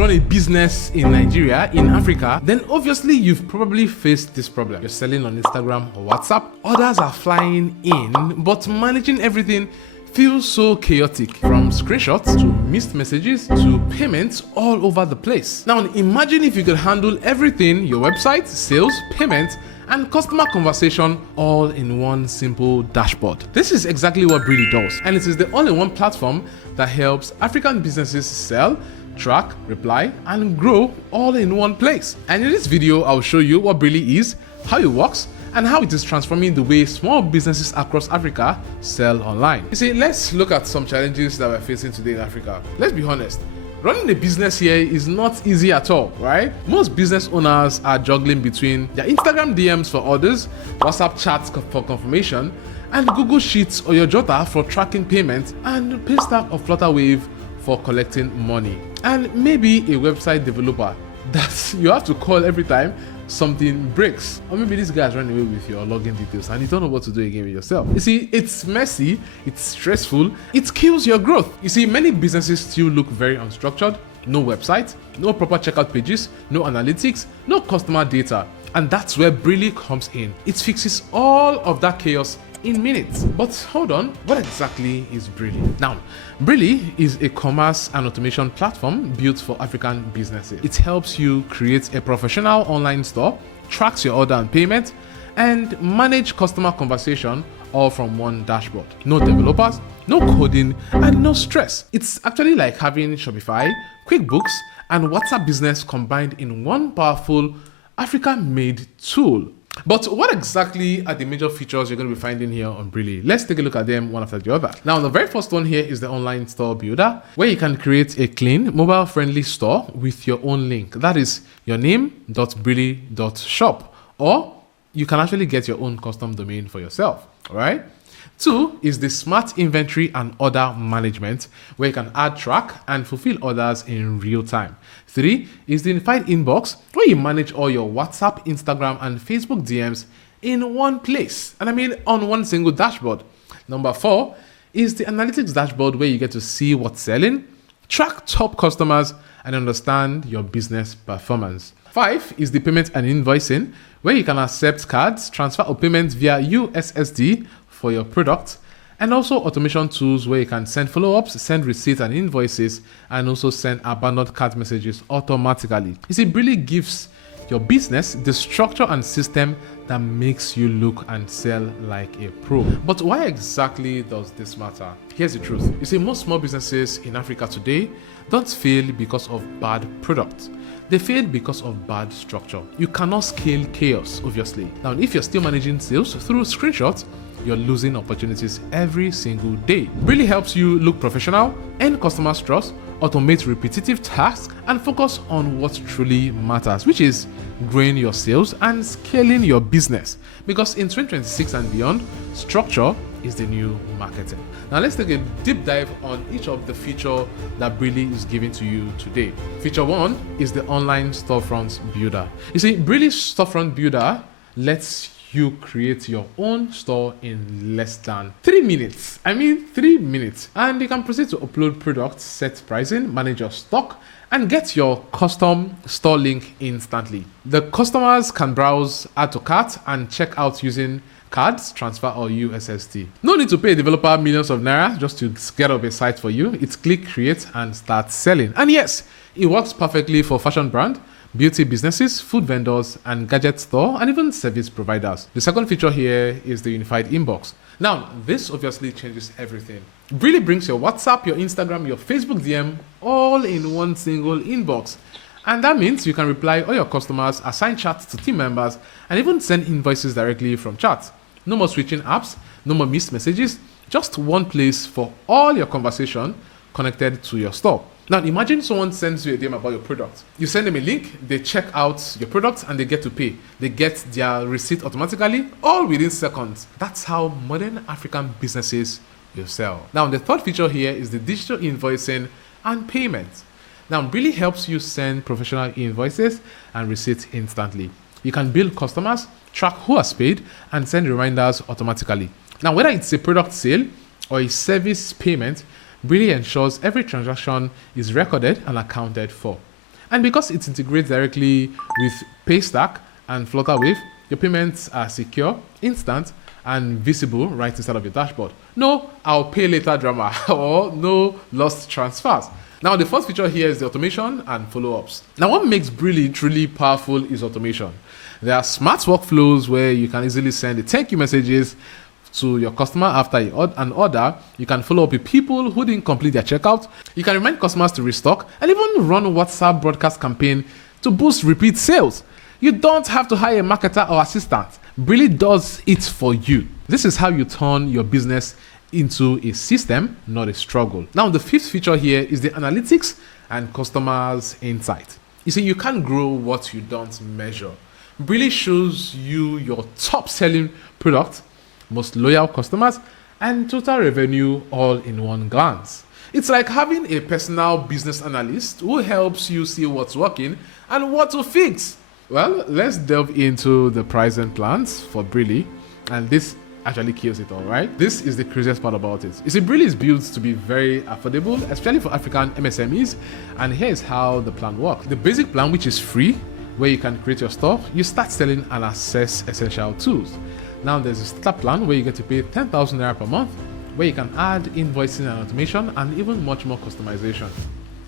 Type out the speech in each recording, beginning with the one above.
run a business in Nigeria, in Africa, then obviously you've probably faced this problem. You're selling on Instagram or WhatsApp. Others are flying in, but managing everything feels so chaotic, from screenshots to missed messages to payments all over the place. Now imagine if you could handle everything: your website, sales, payment, and customer conversation all in one simple dashboard. This is exactly what Breally does, and it is the all-in-one platform that helps African businesses sell, track, reply, and grow all in one place. And in this video, I'll show you what Breally is, how it works, and how it is transforming the way small businesses across Africa sell online. You see, let's look at some challenges that we're facing today in Africa. Let's be honest. Running a business here is not easy at all, right? Most business owners are juggling between their Instagram DMs for orders, WhatsApp chats for confirmation, and Google Sheets or your Jota for tracking payments, and Paystack or Flutterwave for collecting money. And maybe a website developer that you have to call every time something breaks. Or maybe this guy's running away with your login details and you don't know what to do again with yourself. You see, it's messy, it's stressful, it kills your growth. You see, many businesses still look very unstructured: no website, no proper checkout pages, no analytics, no customer data. And that's where Breally comes in. It fixes all of that chaos in minutes. But hold on, what exactly is Breally? Now, Breally is a commerce and automation platform built for African businesses. It helps you create a professional online store, tracks your order and payment, and manage customer conversation all from one dashboard. No developers, no coding, and no stress. It's actually like having Shopify, QuickBooks, and WhatsApp Business combined in one powerful African-made tool. But what exactly are the major features you're going to be finding here on Breally? Let's take a look at them one after the other. Now, the very first one here is the online store builder, where you can create a clean, mobile-friendly store with your own link. That is your name.breally.shop, or you can actually get your own custom domain for yourself, all right? 2 is the smart inventory and order management, where you can add, track, and fulfill orders in real time. 3 is the unified inbox, where you manage all your WhatsApp, Instagram, and Facebook DMs in one place. And I mean on one single dashboard. Number 4 is the analytics dashboard, where you get to see what's selling, track top customers, and understand your business performance. 5 is the payment and invoicing, where you can accept cards, transfer or payments via USSD for your product, and also automation tools where you can send follow-ups, send receipts and invoices, and also send abandoned cart messages automatically. You see, Breally gives your business the structure and system that makes you look and sell like a pro. But why exactly does this matter? Here's the truth. You see, most small businesses in Africa today don't fail because of bad products. They fail because of bad structure. You cannot scale chaos, obviously. Now, if you're still managing sales through screenshots, you're losing opportunities every single day. Breally helps you look professional, earn customers' trust, automate repetitive tasks, and focus on what truly matters, which is growing your sales and scaling your business. Because in 2026 and beyond, structure is the new marketing. Now let's take a deep dive on each of the features that Breally is giving to you today. Feature 1 is the online storefront builder. You see, Breally's storefront builder lets you create your own store in less than 3 minutes. I mean 3 minutes. And you can proceed to upload products, set pricing, manage your stock, and get your custom store link instantly. The customers can browse, add to cart, and check out using cards, transfer, or USSD. No need to pay a developer millions of naira just to get up a site for you. It's click, create, and start selling. And yes, it works perfectly for fashion brand, beauty businesses, food vendors, and gadget store, and even service providers. The second feature here is the unified inbox. Now, this obviously changes everything. Breally brings your WhatsApp, your Instagram, your Facebook DM all in one single inbox. And that means you can reply all your customers, assign chats to team members, and even send invoices directly from chats. No more switching apps, no more missed messages, just one place for all your conversation connected to your store. Now imagine someone sends you a DM about your product. You send them a link, they check out your product, and they get to pay. They get their receipt automatically, all within seconds. That's how modern African businesses will sell. Now the third feature here is the digital invoicing and payment. Now Breally helps you send professional invoices and receipts instantly. You can bill customers, track who has paid, and send reminders automatically. Now whether it's a product sale or a service payment, Breally ensures every transaction is recorded and accounted for. And because it integrates directly with Paystack and Flutterwave, your payments are secure, instant, and visible right inside of your dashboard. No "I'll pay later" drama or no lost transfers. Now, the first feature here is the automation and follow-ups. Now, what makes Breally truly powerful is automation. There are smart workflows where you can easily send thank you messages to your customer after an order. You can follow up with people who didn't complete their checkout. You can remind customers to restock and even run a WhatsApp broadcast campaign to boost repeat sales. You don't have to hire a marketer or assistant. Breally does it for you. This is how you turn your business into a system, not a struggle. Now, the fifth feature here is the analytics and customers' insight. You see, you can't grow what you don't measure. Breally shows you your top selling product, most loyal customers, and total revenue all in one glance. It's like having a personal business analyst who helps you see what's working and what to fix. Well, let's delve into the pricing plans for Breally, and this actually kills it all, right? This is the craziest part about it. You see, Breally is built to be very affordable, especially for African MSMEs, and here's how the plan works. The basic plan, which is free, where you can create your store, you start selling and access essential tools. Now there's a starter plan where you get to pay 10,000 naira per month, where you can add invoicing and automation and even much more customization.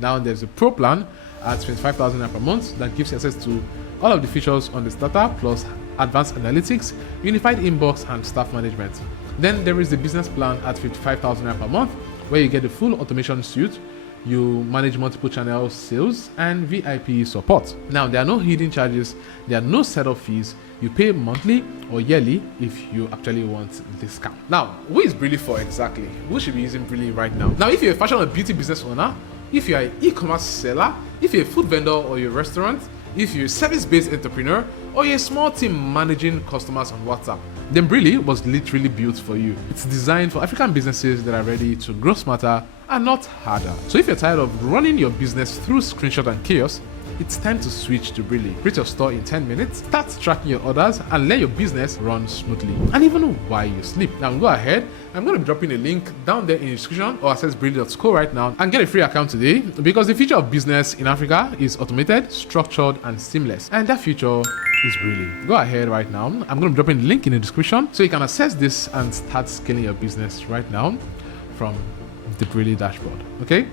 Now there's a pro plan at 25,000 naira per month that gives access to all of the features on the starter plus advanced analytics, unified inbox, and staff management. Then there is the business plan at 55,000 naira per month, where you get the full automation suite. You manage multiple channel sales and VIP support. Now, there are no hidden charges, there are no setup fees. You pay monthly or yearly if you actually want discount. Now, who is Breally for exactly? Who should be using Breally right now? Now, if you're a fashion or beauty business owner, if you're an e-commerce seller, if you're a food vendor or you're a restaurant, if you're a service-based entrepreneur, or you're a small team managing customers on WhatsApp, then Breally was literally built for you. It's designed for African businesses that are ready to grow smarter and not harder. So if you're tired of running your business through screenshot and chaos, it's time to switch to Breally. Create your store in 10 minutes, start tracking your orders, and let your business run smoothly, and even while you sleep. Now go ahead, I'm going to be dropping a link down there in the description, or access breally.co right now and get a free account today, because the future of business in Africa is automated, structured, and seamless, and that future is Breally. Go ahead right now. I'm going to be dropping the link in the description so you can access this and start scaling your business right now from the Breally dashboard. Okay,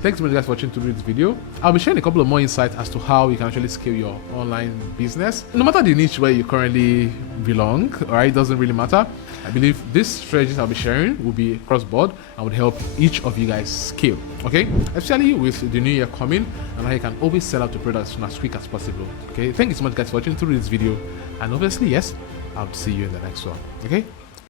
thanks so much guys for watching this video. I'll be sharing a couple of more insights as to how you can actually scale your online business, no matter the niche where you currently belong. All right, it doesn't really matter. I believe these strategies I'll be sharing will be cross board and would help each of you guys scale. Okay, especially with the new year coming, and how you can always sell out the products as quick as possible. Okay, thank you so much guys for watching this video, and obviously yes, I'll see you in the next one. Okay.